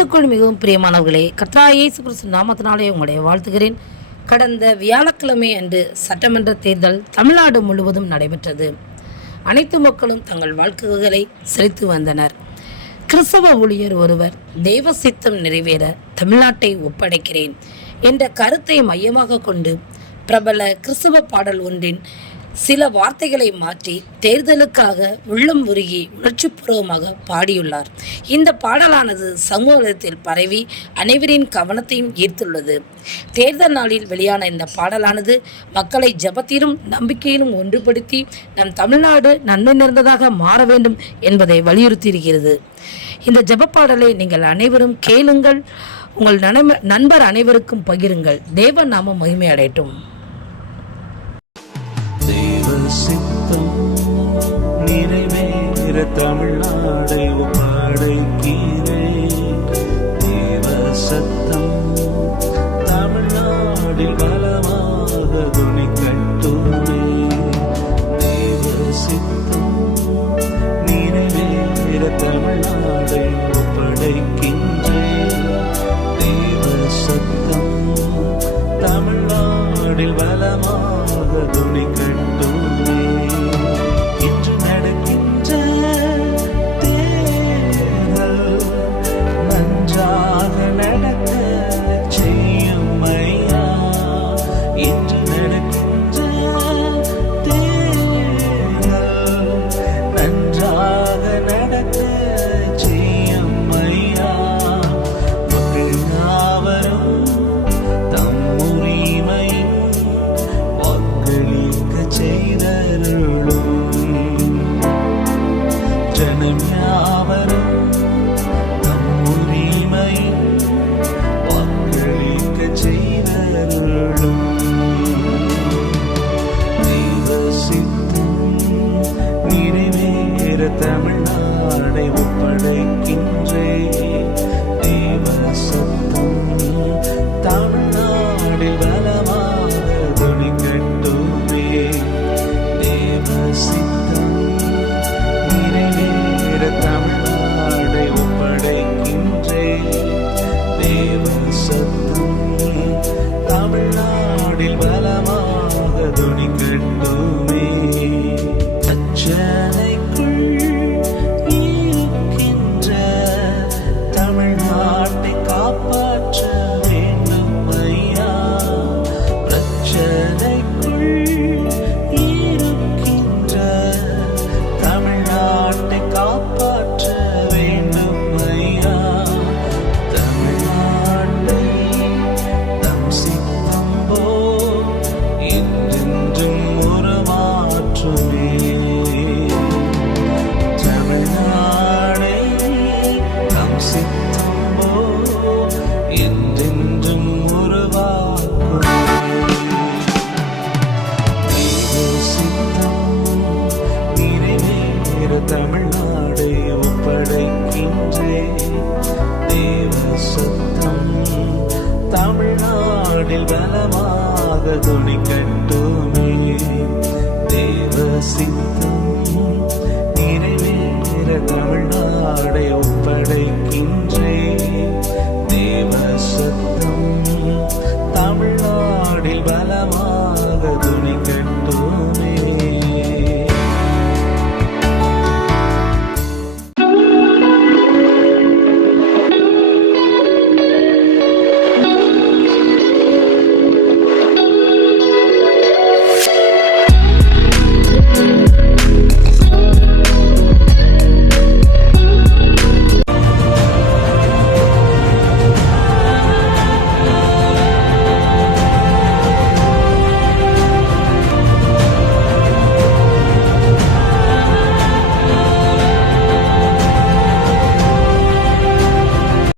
கிறிஸ்துக்குள் மிகவும் பிரியமானவர்களே, கர்த்தராகிய இயேசு கிறிஸ்து நாமத்தினாலே உங்களை வாழ்த்துகிறேன். கடந்த வியாழக்கிழமை அன்று சட்டமன்ற தேர்தல் தமிழ்நாடு முழுவதும் நடைபெற்றது. அனைத்து மக்களும் தங்கள் வாக்குகளை செலுத்தி வந்தனர். கிறிஸ்தவ ஊழியர் ஒருவர் தேவ சித்தம் நிறைவேற தமிழ்நாட்டை ஒப்படைக்கிறேன் என்ற கருத்தை மையமாக கொண்டு பிரபல கிறிஸ்தவ பாடல் ஒன்றின் சில வார்த்தைகளை மாற்றி தேர்தலுக்காக உள்ளம் உருகி உணர்ச்சிபூர்வமாக பாடியுள்ளார். இந்த பாடலானது சமூகத்தில் பரவி அனைவரின் கவனத்தையும் ஈர்த்துள்ளது. தேர்தல் நாளில் வெளியான இந்த பாடலானது மக்களை ஜெபத்திலும் நம்பிக்கையிலும் ஒன்றுபடுத்தி நம் தமிழ்நாடு நன்மை நிறைந்ததாக மாற வேண்டும் என்பதை வலியுறுத்தியிருக்கிறது. இந்த ஜெப பாடலை நீங்கள் அனைவரும் கேளுங்கள், உங்கள் நண்பர் அனைவருக்கும் பகிருங்கள். தேவ நாமம் மகிமை அடையட்டும். சித்தம் நிறைவேற தமிழ்நாடை ஒப்படைக்கிறேன். தேவ சத்தம் தமிழ்நாடில் பலமாக துணிக்கட்டுமே. தேவ சித்தம் நிறைவேற தமிழ்நாடை ஒப்படைக்கின்றேன். தேவ சத்தம் தமிழ்நாடில் பலமாக துணிக்கட்டுமே. செய்தருளும்